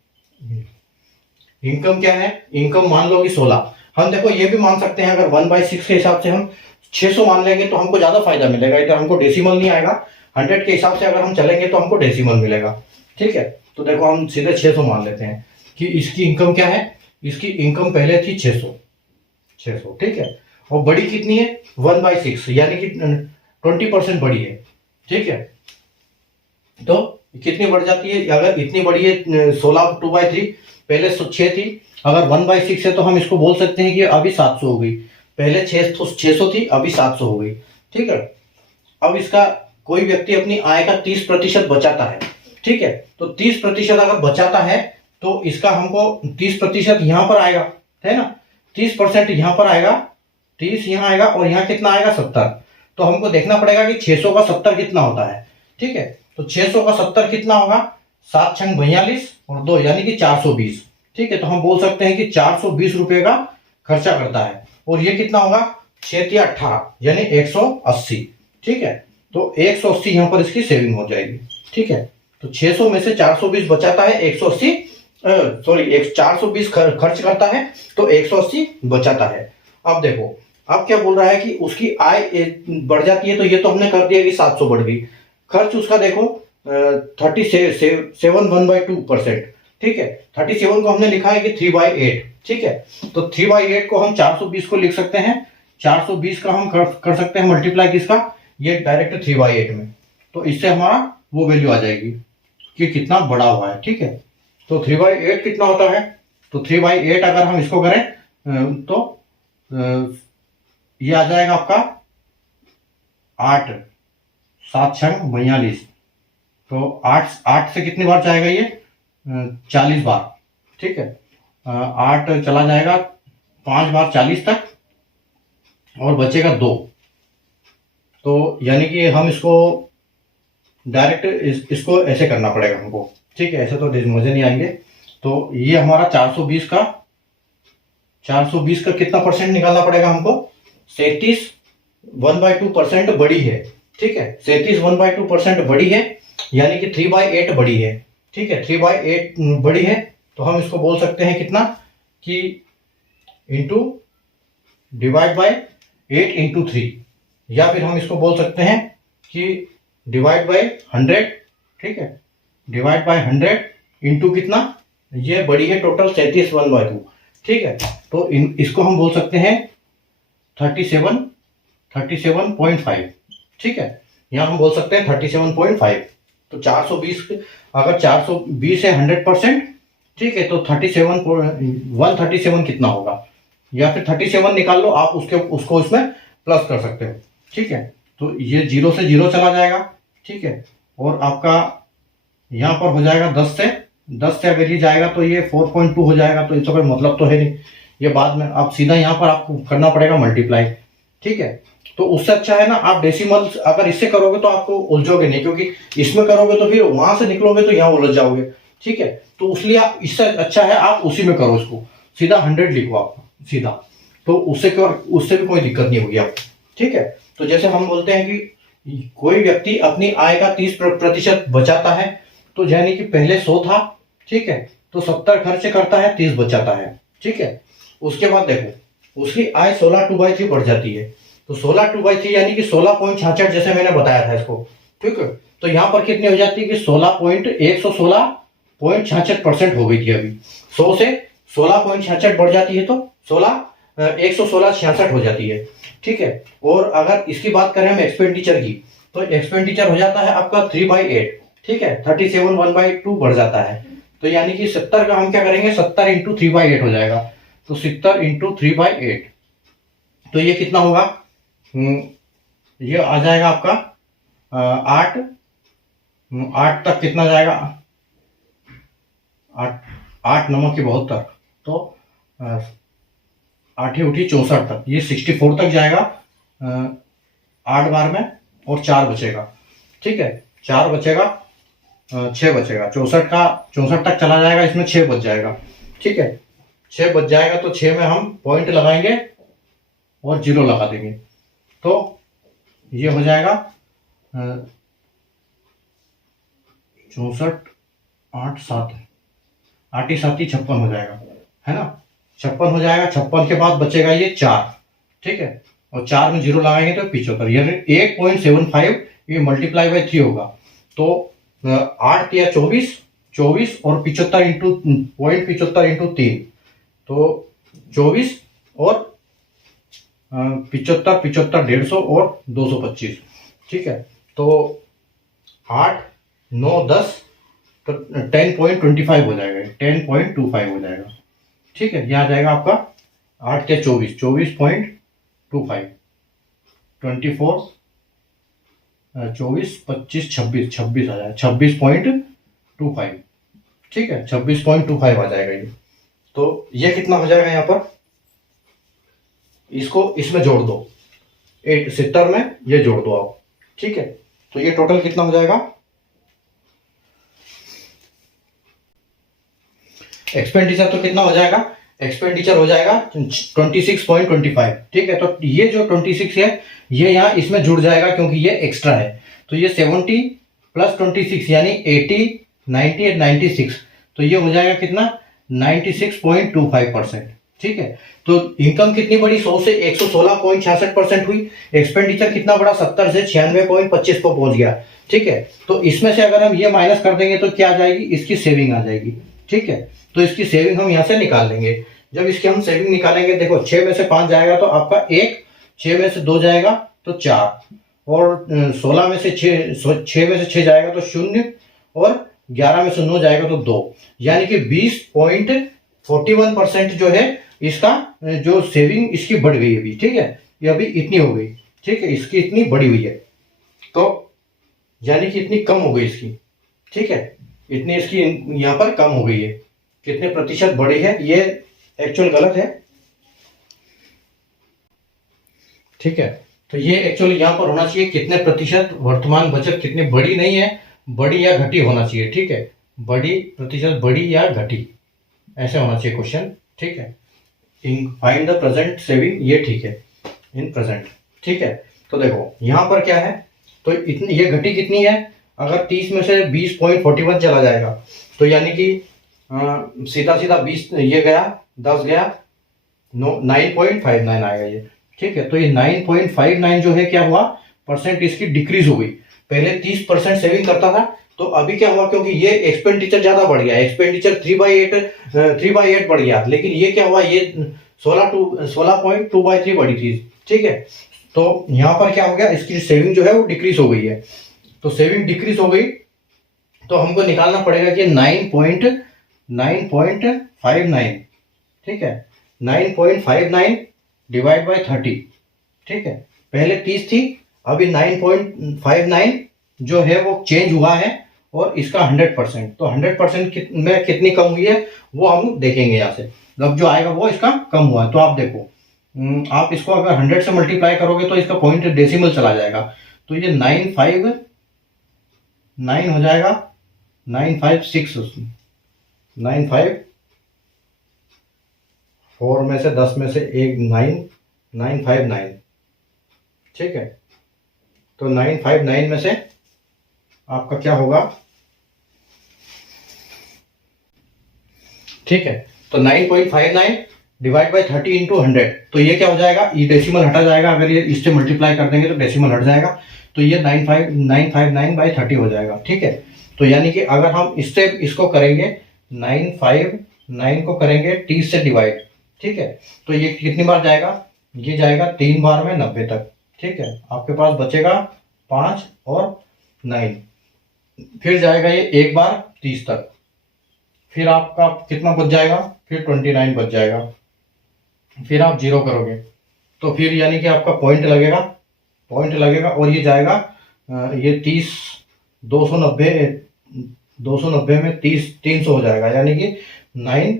इनकम क्या है? इनकम मान लो कि 16। हम देखो ये भी मान सकते हैं, अगर 1/6 के हिसाब से हम 600 मान लेंगे तो हमको ज्यादा फायदा मिलेगा, इधर हमको डेसिमल नहीं आएगा। 100 के हिसाब से अगर हम चलेंगे तो हमको डेसिमल मिलेगा, ठीक है। तो देखो हम सीधे 600 मान लेते हैं कि इसकी इनकम क्या है। इसकी इनकम पहले थी 600, ठीक है। और बड़ी कितनी है? 1/6, यानी कि 20% बड़ी है, ठीक है। तो कितनी बढ़ जाती है? अगर इतनी बड़ी है 16 2/3, पहले 6 थी, अगर 1/6 है तो हम इसको बोल सकते हैं कि अभी 700 हो गई। पहले 600 थी, अभी 700 हो गई, ठीक है। अब इसका कोई व्यक्ति अपनी आय का 30% बचाता है, ठीक है। तो 30% अगर बचाता है तो इसका हमको 30% यहां पर आएगा, है ना। 30% यहां पर आएगा, 30 यहां आएगा, और यहां कितना आएगा? 70। तो हमको देखना पड़ेगा कि 600 का 70 कितना होता है, ठीक है। तो 600 का 70 कितना होगा? 7 छंग 42 और 2 यानी कि 420, ठीक है। तो हम बोल सकते हैं कि 420 रुपए का खर्चा करता है। और ये कितना होगा? 6 या 18 यानी 180, ठीक है। तो 180 यहां पर इसकी सेविंग हो जाएगी, ठीक है। तो 600 में से 420 बचाता है, 180 420 खर्च करता है, तो 180 बचाता है। अब देखो अब क्या बोल रहा है कि उसकी आय बढ़ जाती है, तो ये तो हमने कर दिया कि 700 बढ़ गई। खर्च उसका देखो 37 1/2%, ठीक है। 37 को हमने लिखा है कि 3/8, ठीक है। तो 3/8 को हम 420 को लिख सकते हैं, 420 का हम कर सकते हैं मल्टीप्लाई किसका? ये डायरेक्ट 3/8 में। तो इससे हमारा वो वैल्यू आ जाएगी कि कितना बड़ा हुआ है, ठीक है। तो 3/8 कितना होता है? तो 3/8 अगर हम इसको करें तो ये आ जाएगा आपका 8, 7 छंग 42। तो 8 से कितनी बार जाएगा ये? 40 बार, ठीक है। 8 चला जाएगा 5 बार 40 तक, और बचेगा 2। तो यानी कि हम इसको डायरेक्ट इसको ऐसे करना पड़ेगा हमको, ठीक है। ऐसे तो मुझे नहीं आएंगे। तो ये हमारा 420 का कितना परसेंट निकालना पड़ेगा हमको? 37 1/2% बड़ी है, ठीक है। 37 1/2% बड़ी है, यानी कि 3/8 बड़ी है, ठीक है। 3/8 बड़ी है, तो हम इसको बोल सकते हैं कितना कि इंटू डिवाइड बाय 8 इंटू 3, या फिर हम इसको बोल सकते हैं कि डिवाइड बाय 100, ठीक है। डिवाइड बाय 100 इंटू कितना? ये बड़ी है टोटल 37 1/2, ठीक है। तो इसको हम बोल सकते हैं 37.5, ठीक है। यहाँ हम बोल सकते हैं 37.5। तो 420 अगर 420 है 100%, ठीक है, तो 137 कितना होगा? या फिर 37 निकाल लो आप, उसको इसमें प्लस कर सकते हो, ठीक है। तो ये 0 से 0 चला जाएगा, ठीक है। और आपका यहाँ पर हो जाएगा 10 से अगर ये जाएगा तो ये 4.2 हो जाएगा। तो इसका कोई मतलब तो है नहीं, ये बाद में आप सीधा यहाँ पर आपको करना पड़ेगा मल्टीप्लाई, ठीक है। तो उससे अच्छा है ना आप डेसिमल अगर इससे करोगे तो आपको उलझोगे नहीं, क्योंकि इसमें करोगे तो फिर वहां से निकलोगे तो यहाँ उलझ जाओगे, ठीक है। तो इसलिए आप इससे अच्छा है आप उसी में करो इसको। सीधा 100 लिखो आप सीधा, तो उससे भी कोई दिक्कत नहीं होगी आपको। ठीक है, तो जैसे हम बोलते हैं कि कोई व्यक्ति अपनी आय का 30% बचाता है, तो यानी कि पहले 100 था, ठीक है, तो 70 खर्च करता है, 30 बचाता है। ठीक है, उसके बाद देखो उसकी आय 16 2/3 बढ़ जाती है, तो 16 2/3 यानी कि 16.66 जैसे मैंने बताया था इसको। ठीक है, तो यहाँ पर कितनी हो जाती है कि 116.66% हो गई थी अभी। 100 से 16.66 बढ़ जाती है तो 116.66 हो जाती है। ठीक है, और अगर इसकी बात करें हम एक्सपेंडिचर की, तो एक्सपेंडिचर हो जाता है आपका 3/8। ठीक है, 37 1/2 बढ़ जाता है, तो यानी कि 70 का हम क्या करेंगे, 70 इंटू 3/8 हो जाएगा, तो 70 इंटू 3/8, तो ये कितना होगा, ये आ जाएगा आपका 8 8 तक कितना जाएगा, 8 नमक की 72, तो 8 उठी 64 तक, ये 64 तक जाएगा 8 बार में, और 4 बचेगा। ठीक है, 4 बचेगा, 6 बचेगा, 64 तक चला जाएगा, इसमें 6 बच जाएगा। ठीक है, 6 बच जाएगा, तो 6 में हम पॉइंट लगाएंगे और 0 लगा देंगे, तो ये हो जाएगा 64 8 7 8 7 56 हो जाएगा, है ना, 56 हो जाएगा। 56 के बाद बचेगा ये 4। ठीक है, और 4 में 0 लगाएंगे तो 75, यानी 8.75 ये मल्टीप्लाई बाई 3 होगा, तो 8 या 24 और 75 इंटू 3, तो 24 और 75 150 और 225। ठीक है, तो 8 9 10 तो 10.25 हो जाएगा, 10.25 हो जाएगा। ठीक है, यह आ जाएगा आपका 8 के 24 24.25, 24 24 25 26 आ जाएगा, 26.25। ठीक है, 26.25 आ जाएगा ये, तो ये कितना हो जाएगा यहाँ पर, इसको इसमें जोड़ दो, 70 में ये जोड़ दो आप। ठीक है, तो ये टोटल कितना हो जाएगा, एक्सपेंडिचर तो कितना हो जाएगा, एक्सपेंडिचर हो जाएगा 26.25। ठीक है, तो ये जो 26 है ये यहाँ इसमें जुड़ जाएगा क्योंकि ये एक्स्ट्रा है, तो ये 70 प्लस 26 यानी 80 90 और 96, तो ये हो जाएगा कितना 96.25%। ठीक है, तो इनकम कितनी बढ़ी, 100 से 116.66% हुई, एक्सपेंडिचर कितना बढ़ा, 70 से 96.25 को पहुंच गया। ठीक है, तो इसमें से अगर हम ये माइनस कर देंगे तो क्या आ जाएगी, इसकी सेविंग आ जाएगी। ठीक है, तो इसकी सेविंग हम यहाँ से निकाल लेंगे। जब इसकी हम सेविंग निकालेंगे, देखो 6 में से 5 जाएगा तो आपका 1, 6 में से 2 जाएगा तो 4, और 16 में से 6 में से 6 जाएगा तो 0, और 11 में से 9 जाएगा तो 2, यानी कि 20.41% जो है इसका जो सेविंग इसकी बढ़ गई अभी। ठीक है, ये अभी इतनी हो गई। ठीक है, इसकी इतनी बढ़ी हुई है, तो यानी कि इतनी कम हो गई इसकी। ठीक है, इतनी इसकी यहाँ पर कम हो गई है, कितने प्रतिशत बढ़ी है ये एक्चुअल गलत है। ठीक है, तो ये एक्चुअली यहाँ पर होना चाहिए कितने प्रतिशत वर्तमान बचत कितनी बढ़ी नहीं है, बढ़ी या घटी होना चाहिए। ठीक है, बढ़ी प्रतिशत बढ़ी या घटी, ऐसे होना चाहिए क्वेश्चन। ठीक है, फाइंड द प्रेजेंट सेविंग, ये ठीक है, इन प्रेजेंट। ठीक है, तो देखो यहाँ पर क्या है, तो इतनी ये घटी कितनी है, अगर 30 में से 20.41 चला जाएगा तो यानी कि सीधा सीधा 20 ये गया, 10 गया, 9.59 आएगा ये। ठीक है, तो ये 9.59 जो है क्या हुआ, परसेंट इसकी डिक्रीज हो गई। पहले 30% सेविंग करता था, तो अभी क्या हुआ, क्योंकि ये एक्सपेंडिचर ज्यादा बढ़ गया, एक्सपेंडिचर 3/8 बढ़ गया, लेकिन ये क्या हुआ, ये 16.2/3 बढ़ी थी। ठीक है, तो यहाँ पर क्या हो गया, इसकी सेविंग जो है वो डिक्रीज हो गई है, तो सेविंग डिक्रीज हो गई, तो हमको निकालना पड़ेगा कि 9.59। ठीक है, 9.59 डिवाइड बाय 30। ठीक है, पहले 30 थी, अभी 9.59 जो है वो चेंज हुआ है, और इसका 100%, तो 100% में कितनी कम हुई है वो हम देखेंगे यहाँ से। अब जो आएगा वो इसका कम हुआ है, तो आप देखो, आप इसको अगर 100 से मल्टीप्लाई करोगे तो इसका पॉइंट डेसिमल चला जाएगा, तो ये 959 हो जाएगा, 956 956 4 में से 10 में से एक 959, ठीक है। तो 959 में से आपका क्या होगा, ठीक है। तो 9.59 डिवाइड बाई 30 इंटू 100, तो ये क्या हो जाएगा, ये डेसिमल हटा जाएगा, अगर ये इससे मल्टीप्लाई कर देंगे तो डेसिमल हट जाएगा, तो ये 959 बाई 30 हो जाएगा, ठीक है। तो यानी कि अगर हम इससे इसको करेंगे 959 को करेंगे 30 से डिवाइड, ठीक है, तो ये कितनी बार जाएगा, ये जाएगा 3 बार में 90 तक, ठीक है। आपके पास बचेगा 5 और 9, फिर जाएगा ये एक बार 30 तक, फिर आपका कितना बच जाएगा, फिर 29 बच जाएगा, फिर आप जीरो करोगे तो फिर यानी कि आपका पॉइंट लगेगा और ये जाएगा ये 30 290 में 30 300 हो जाएगा, यानी कि 9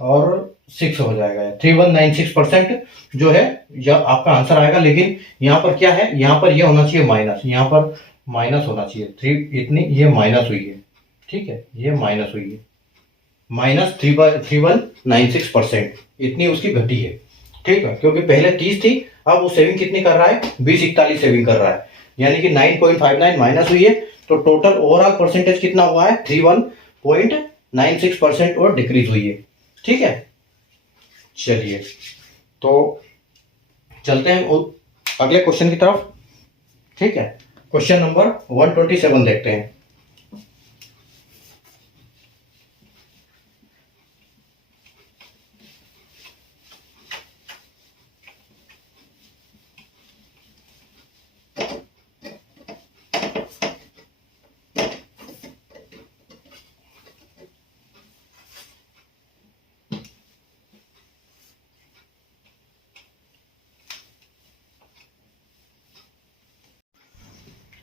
और 6 हो जाएगा, 3196% जो है यह आपका आंसर आएगा। लेकिन यहाँ पर क्या है, यहाँ पर ये होना चाहिए माइनस, यहाँ पर माइनस होना चाहिए 3, इतनी ये माइनस हुई है, ठीक है, ये माइनस हुई है, -3196%, इतनी उसकी घटी है, ठीक है, क्योंकि पहले 30 थी, अब वो सेविंग कितनी कर रहा है, 2041 सेविंग कर रहा है, यानी कि 9.59 माइनस हुई है। तो टोटल ओवरऑल परसेंटेज कितना हुआ है, 31.96% और डिक्रीज हुई है, ठीक है। चलिए तो चलते हैं अगले क्वेश्चन की तरफ, ठीक है। क्वेश्चन नंबर 127 देखते हैं।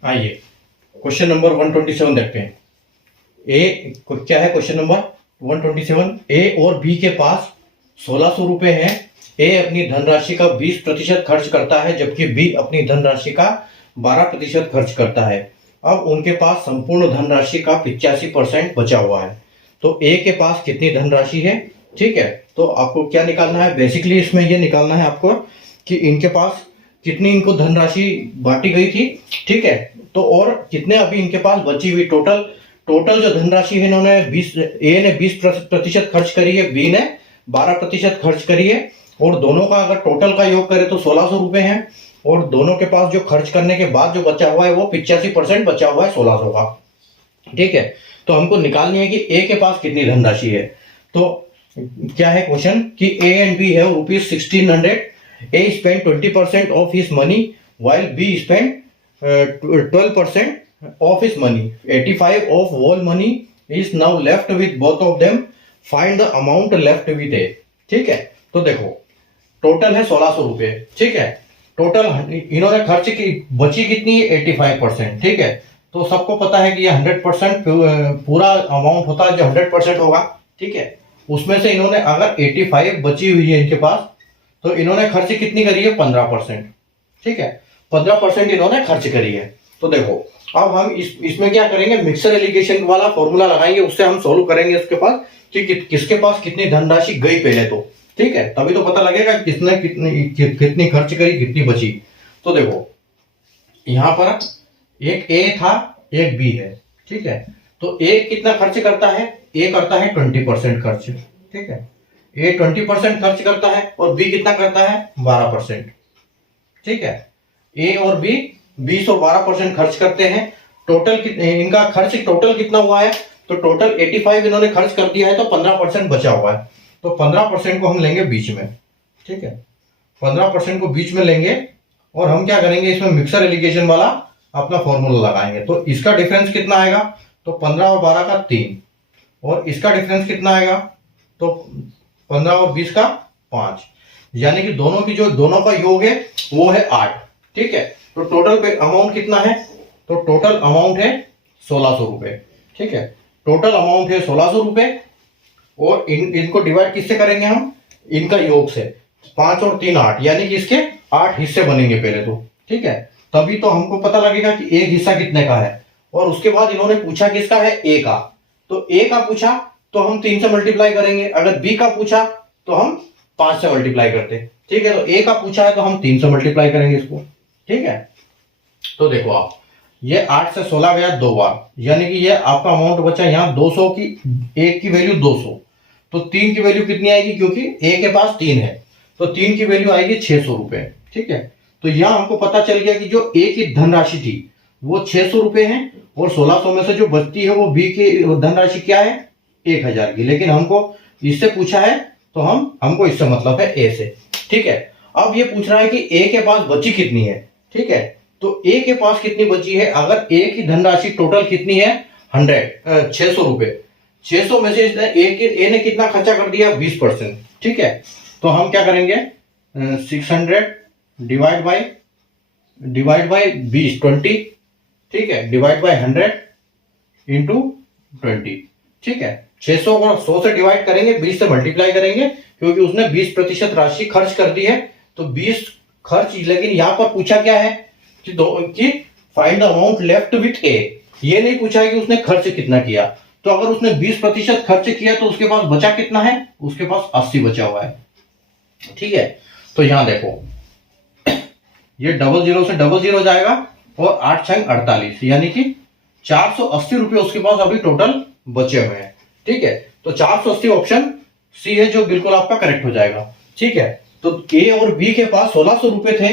आइए क्वेश्चन नंबर 127 देखते हैं। क्या है क्वेश्चन नंबर 127, ए और बी के पास 1600 रुपए हैं। ए अपनी धनराशि का 20% खर्च करता है, जबकि बी अपनी धनराशि का 12% खर्च करता है। अब उनके पास संपूर्ण धनराशि का 85% बचा हुआ है। तो ए के पास कितनी धनराशि है, ठीक है। तो आपको क्या निकालना है, बेसिकली इसमें ये निकालना है आपको कि इनके पास कितनी इनको धनराशि बांटी गई थी, ठीक है। तो और कितने अभी इनके पास बची हुई, टोटल जो धनराशि है इन्होंने ए ने 20% खर्च करी है, बी ने 12% खर्च करी है, और दोनों का अगर टोटल का योग करें तो 1600 रुपए है, और दोनों के पास जो खर्च करने के बाद जो बचा हुआ है वो 85% बचा हुआ है 1600 का, ठीक है। तो हमको निकालनी है कि ए के पास कितनी धनराशि है। तो क्या है क्वेश्चन कि A and B have ₹1600. A spent 20% of his money while B spent 12% of his money. 85 of whole money is now left with both of them. Find the amount left with A. ठीक है, तो देखो total है 1600 रुपए, ठीक है। Total इन्होंने खर्च की, बची कितनी है 85%, ठीक है। तो सबको पता है कि ये 100% पूरा अमाउंट होता है जो 100% होगा, ठीक है। उसमें से इन्होंने अगर 85 बची हुई है इनके पास, तो इन्होंने खर्च कितनी करी है 15%, ठीक है। 15% इन्होंने खर्च करी है। तो देखो अब हम इसमें क्या करेंगे, मिक्सर एलिगेशन वाला फॉर्मूला लगाएंगे, उससे हम सोल्व करेंगे इसके पास कि किसके पास कितनी धनराशि गई पहले, तो ठीक है, तभी तो पता लगेगा किसने कितनी खर्च करी, कितनी बची। तो देखो यहां पर एक ए था, एक बी है, ठीक है। तो ए कितना खर्च करता है, ए करता है 20% खर्च, ठीक है। ए 20% खर्च करता है और बी कितना करता है 12%, ठीक है। ए और बी 20 और 12% खर्च करते हैं। टोटल इनका खर्च टोटल कितना हुआ है, तो टोटल 85 इन्होंने खर्च कर दिया है, तो 15% बचा हुआ है। तो 15% को हम लेंगे बीच में, ठीक है। 15% को बीच में लेंगे और हम क्या करेंगे, इसमें मिक्सर एलिगेशन वाला अपना फॉर्मूला लगाएंगे। तो इसका डिफरेंस कितना आएगा, तो 15 और 12 का 3, और इसका डिफरेंस कितना आएगा, तो 15 और 20 का 5, यानी कि दोनों का योग है वो है 8, ठीक है। तो टोटल पे अमाउंट कितना है, तो टोटल अमाउंट है 1600 रुपए, ठीक है। टोटल अमाउंट है 1600 रुपए, और इनको डिवाइड किससे करेंगे हम, इनका योग से, 5 और 3 8, यानी कि इसके 8 हिस्से बनेंगे पहले तो, ठीक है। तभी तो हमको पता लगेगा कि एक हिस्सा कितने का है। और उसके बाद इन्होंने पूछा किसका है, ए का, तो ए का पूछा तो हम 3 से मल्टीप्लाई करेंगे, अगर बी का पूछा तो हम 5 से मल्टीप्लाई करते। ठीक है, तो ए का पूछा है तो हम 3 से मल्टीप्लाई करेंगे इसको। ठीक है, तो देखो आप, ये 8 से 16 गया 2 बार, यानी कि ये आपका अमाउंट बचा यहाँ 200 की, एक की वैल्यू 200, तो 3 की वैल्यू कितनी आएगी, क्योंकि ए के पास 3 है तो 3 की वैल्यू आएगी 600 रुपए। ठीक है, तो यहाँ हमको पता चल गया कि जो ए की धनराशि थी वो 600 रुपए है, और 1600 में से जो बचती है वो बी की धनराशि क्या है, 1000 की। लेकिन हमको इससे पूछा है तो हमको इससे मतलब है ए से। ठीक है, अब ये पूछ रहा है कि ए के पास बची कितनी है। ठीक है, तो ए के पास कितनी बची है, अगर ए की धनराशि टोटल कितनी है 600 रुपए, 600 में से ए ने कितना खर्चा कर दिया 20%। ठीक है, तो हम क्या करेंगे 600 डिवाइड बाय 20 ठीक है, डिवाइड बाय 100 इंटू 20। ठीक है, 600 को 100 से डिवाइड करेंगे, 20 से मल्टीप्लाई करेंगे, क्योंकि उसने 20% राशि खर्च कर दी है, तो 20 खर्च। लेकिन यहां पर पूछा क्या है कि find the amount left with A, ये नहीं पूछा है कि उसने खर्च कितना किया। तो अगर उसने 20% खर्च किया तो उसके पास बचा कितना है, उसके पास 80 बचा हुआ है। ठीक है, तो यहां देखो ये 00 से 00 जाएगा, और 8 छंग 48, यानी कि 480 रुपए उसके पास अभी टोटल बचे हुए हैं। ठीक है, तो 480 ऑप्शन सी है जो बिल्कुल आपका करेक्ट हो जाएगा। ठीक है, तो ए और बी के पास 1600 रुपए थे।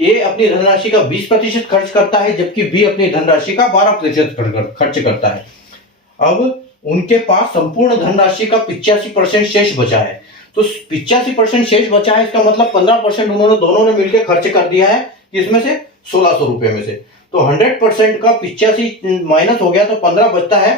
ए अपनी धनराशि का 20% खर्च करता है, जबकि बी अपनी धनराशि का 12% खर्च करता है। अब उनके पास संपूर्ण धनराशि का 85% शेष बचा है। तो 85% शेष बचा है, इसका मतलब 15% उन्होंने दोनों ने मिलकर खर्च कर दिया है, इसमें से 1600 रुपए में से। तो 100% का 85 माइनस हो गया तो 15 बचता है।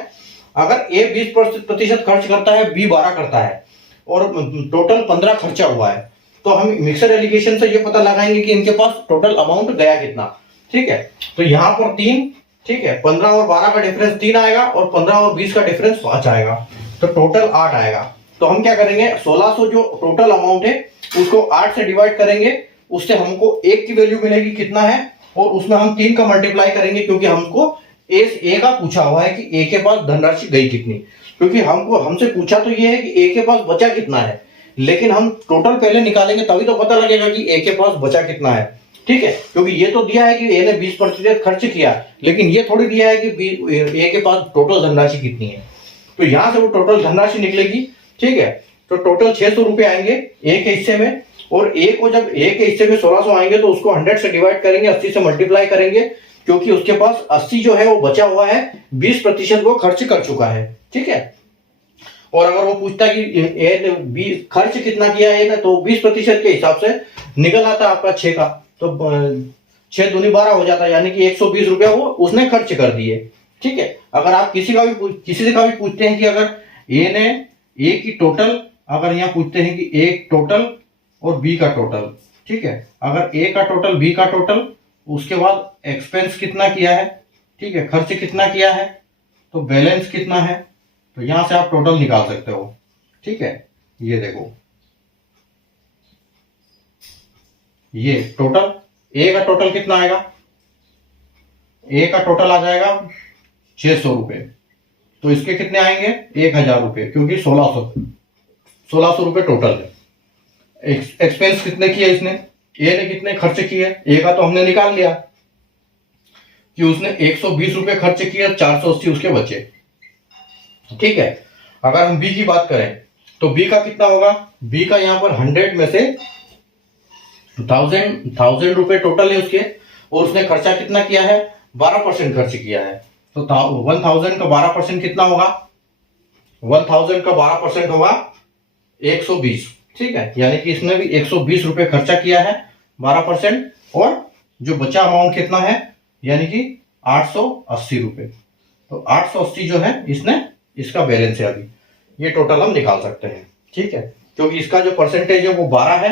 अगर ए 20% खर्च करता है, बी 12 करता है, और टोटल 15 खर्चा हुआ है, तो हम मिक्सर एलिगेशन से ये पता लगाएंगे कि इनके पास टोटल अमाउंट गया कितना। ठीक है, तो यहां पर 3, ठीक है, 15 और 12 का डिफरेंस 3 आएगा, और 15 और 20 का डिफरेंस 5 आएगा, तो टोटल 8 आएगा। तो हम क्या करेंगे 1600 जो टोटल अमाउंट है उसको 8 से डिवाइड करेंगे, उससे हमको 1 की वैल्यू मिलेगी कितना है, और उसमें हम 3 का मल्टीप्लाई करेंगे, क्योंकि हमको ए का पूछा हुआ है कि ए के पास धनराशि गई कितनी। क्योंकि हमसे पूछा तो ये है कि ए के पास बचा कितना है, लेकिन हम टोटल पहले निकालेंगे तभी तो पता लगेगा कि ए के पास बचा कितना है। ठीक है, क्योंकि ये तो दिया है कि ए ने 20% खर्च किया, लेकिन ये थोड़ी दिया है कि ए के पास टोटल धनराशि कितनी है। तो यहां से वो टोटल धनराशि निकलेगी। ठीक है, तो टोटल 600 रुपए आएंगे ए के हिस्से में, और ए को जब ए के हिस्से में 1600 आएंगे तो उसको 100 से डिवाइड करेंगे, 80 से मल्टीप्लाई करेंगे, क्योंकि उसके पास 80 जो है वो बचा हुआ है, 20% वो खर्च कर चुका है। ठीक है, और अगर वो पूछता है कि ए ने 20 खर्च कितना किया है ना, तो 20% के हिसाब से निकल आता आपका 6 का, तो 6 दूनी 12 हो जाता है, यानी कि 120 रुपया वो उसने खर्च कर दिए। ठीक है, अगर आप किसी से का भी पूछते हैं कि अगर ए की टोटल, अगर यहाँ पूछते हैं कि ए टोटल और बी का टोटल, ठीक है, अगर ए का टोटल बी का टोटल, उसके बाद एक्सपेंस कितना किया है, ठीक है, खर्च कितना किया है, तो बैलेंस कितना है, तो यहां से आप टोटल निकाल सकते हो। ठीक है, ये देखो, ये टोटल ए का टोटल कितना आएगा, ए का टोटल आ जाएगा 600 रुपए, तो इसके कितने आएंगे 1000 रुपए, क्योंकि 1600 रुपए टोटल है। एक्सपेंस कितने किए इसने, ए ने कितने खर्च किए, ए का तो हमने निकाल लिया कि उसने 120 रुपए खर्च किए, 480 उसके बचे। ठीक है, अगर हम बी की बात करें तो बी का कितना होगा, बी का यहां पर 100 में से 1000 रुपए टोटल है उसके, और उसने खर्चा कितना किया है 12% खर्च किया है, तो 1000 का 12% कितना होगा, 1000 का 12% होगा 120। ठीक है, यानी कि इसने भी 120 रुपए खर्चा किया है 12%, और जो बचा अमाउंट कितना है, यानी कि 880 रुपए, तो 880 जो है इसका बैलेंस है अभी, ये टोटल हम निकाल सकते हैं। ठीक है, क्योंकि इसका जो परसेंटेज है वो 12 है,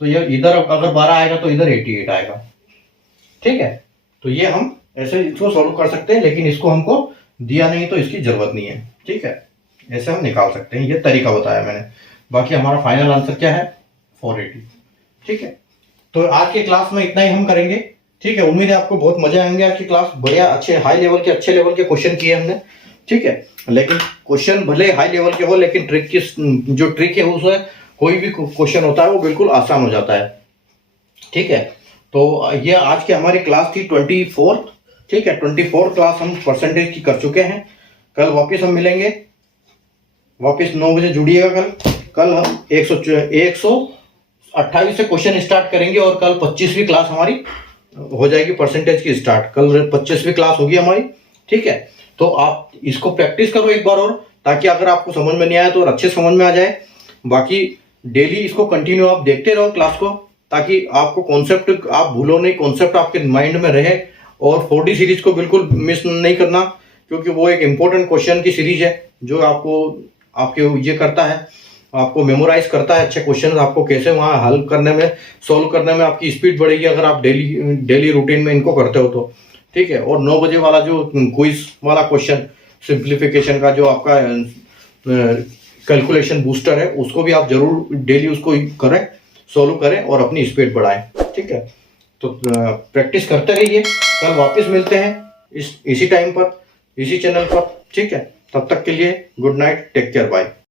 तो ये इधर अगर 12 आएगा तो इधर 88 आएगा। ठीक है, तो ये हम ऐसे इसको सॉल्व कर सकते हैं, लेकिन इसको हमको दिया नहीं तो इसकी जरूरत नहीं है। ठीक है, ऐसे हम निकाल सकते हैं, ये तरीका बताया मैंने। बाकी हमारा फाइनल आंसर क्या है 480। ठीक है, तो आज के क्लास में इतना ही हम करेंगे। ठीक है, उम्मीद है आपको बहुत मजा आएंगे। आज की क्लास बढ़िया अच्छे हाई लेवल के अच्छे लेवल के क्वेश्चन किए हमने। ठीक है, लेकिन क्वेश्चन भले हाई लेवल के हो, लेकिन ट्रिक की जो ट्रिक है उसमें कोई भी क्वेश्चन होता है वो बिल्कुल आसान हो जाता है। ठीक है, तो ये आज की हमारी क्लास थी 24। ठीक है, 24 क्लास हम परसेंटेज की कर चुके हैं। कल वापस हम मिलेंगे, वापस 9 बजे जुड़िएगा। कल हम 128 से क्वेश्चन स्टार्ट करेंगे और कल 25वीं क्लास हमारी हो जाएगी परसेंटेज की स्टार्ट। कल 25वीं क्लास होगी हमारी। ठीक है, तो आप इसको प्रैक्टिस करो एक बार और, ताकि अगर आपको समझ में नहीं आया तो और अच्छे समझ में आ जाए। बाकी डेली इसको कंटिन्यू आप देखते रहो क्लास को, ताकि आपको कॉन्सेप्ट आप भूलो नहीं, कॉन्सेप्ट आपके माइंड में रहे। और 4D सीरीज को बिल्कुल मिस नहीं करना, क्योंकि वो एक इंपॉर्टेंट क्वेश्चन की सीरीज है जो आपको आपके ये करता है, आपको मेमोराइज करता है अच्छे क्वेश्चन। आपको कैसे वहाँ हल करने में, सोल्व करने में आपकी स्पीड बढ़ेगी अगर आप डेली रूटीन में इनको करते हो तो। ठीक है, और 9 बजे वाला जो क्विज वाला क्वेश्चन सिंप्लीफिकेशन का जो आपका कैलकुलेशन बूस्टर है, उसको भी आप जरूर डेली उसको करें, सोल्व करें और अपनी स्पीड बढ़ाएं। ठीक है, तो प्रैक्टिस करते रहिए। कल वापस मिलते हैं इसी टाइम पर, इसी चैनल पर। ठीक है, तब तक के लिए good night, take care, bye.